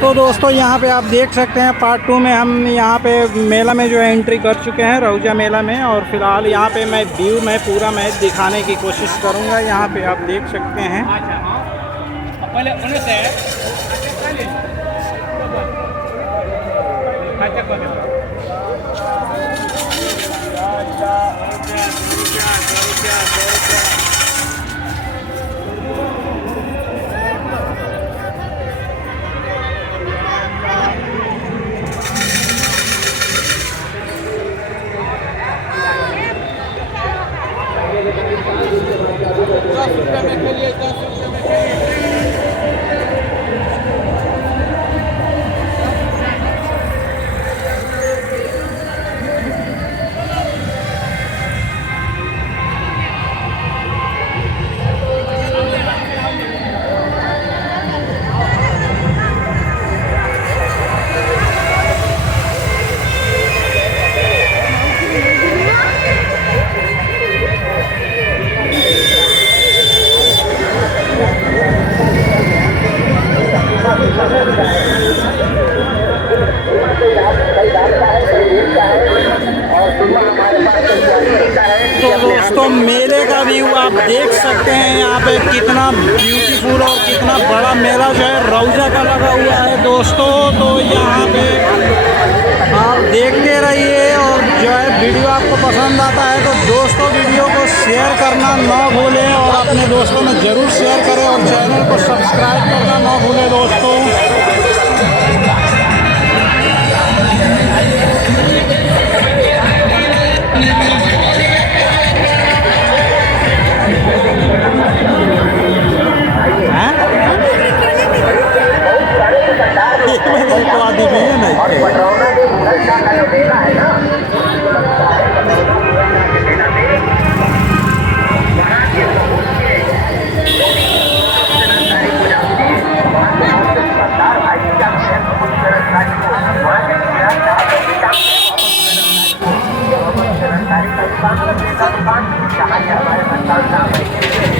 तो दोस्तों यहाँ पे आप देख सकते हैं पार्ट 2 में हम यहाँ पे मेला में जो है एंट्री कर चुके हैं, रहुजा मेला में। और फिलहाल यहाँ पे मैं व्यू में पूरा मैच दिखाने की कोशिश करूँगा। यहाँ पे आप देख सकते हैं। तो दोस्तों मेले का व्यू आप देख सकते हैं। यहाँ पे कितना ब्यूटीफुल और कितना बड़ा मेला जो है रहुजा का लगा हुआ है दोस्तों। तो यहाँ पे आप देखते रहिए, और जो है वीडियो आपको पसंद आता है तो दोस्तों वीडियो को शेयर करना ना भूलें, और अपने दोस्तों में ज़रूर शेयर करें, और चैनल को सब्सक्राइब करना ना भूलें दोस्तों। तो आदि भी है नहीं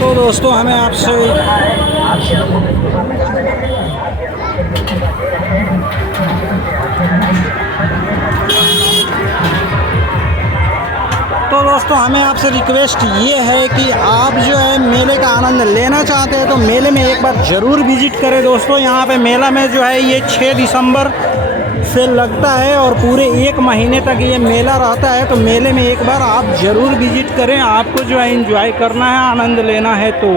तो दोस्तों हमें आपसे हमें आपसे रिक्वेस्ट ये है कि आप जो है मेले का आनंद लेना चाहते हैं तो मेले में एक बार ज़रूर विज़िट करें दोस्तों। यहाँ पे मेला में जो है ये 6 दिसंबर से लगता है और पूरे 1 महीने तक ये मेला रहता है। तो मेले में एक बार आप ज़रूर विज़िट करें, आपको जो है एंजॉय करना है, आनंद लेना है। तो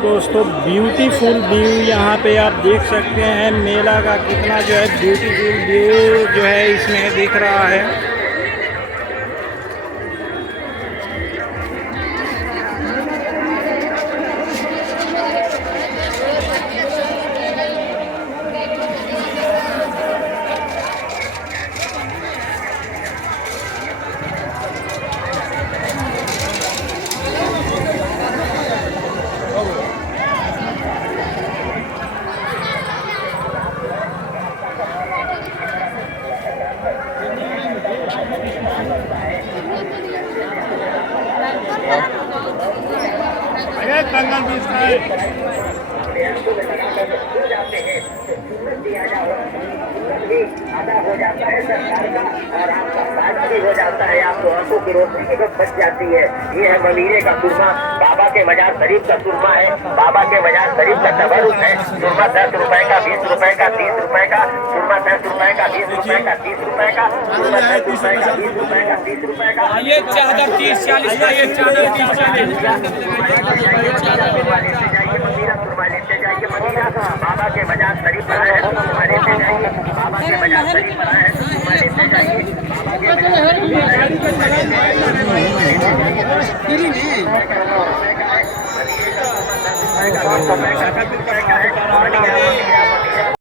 दोस्तों ब्यूटीफुल व्यू यहाँ पे आप देख सकते हैं। मेला का कितना जो है ब्यूटीफुल व्यू जो है इसमें दिख रहा है। आधा हो जाता है सरकार का और आपका फायदा भी हो जाता है। आपको आंखों की रोशनी की बच जाती है। ये है ममीरे का सुरमा, बाबा के मजार शरीफ का सुरमा है। बाबा के मजार शरीफ का तबरुक है। सुरमा 10 रुपए का, 20 रुपए का, 30 रुपए का। सुरमा 10 रुपए का, 20 रुपए का, 30 रुपए का। सुरमा 10 रुपए का, 20 रुपए का, 30 रुपए का। ये 4 30 40 का, ये 4 30 बाबा के मजार शरीफ पर आए हैं, बाबा के मजार शरीफ पर आए हैं, बाबा के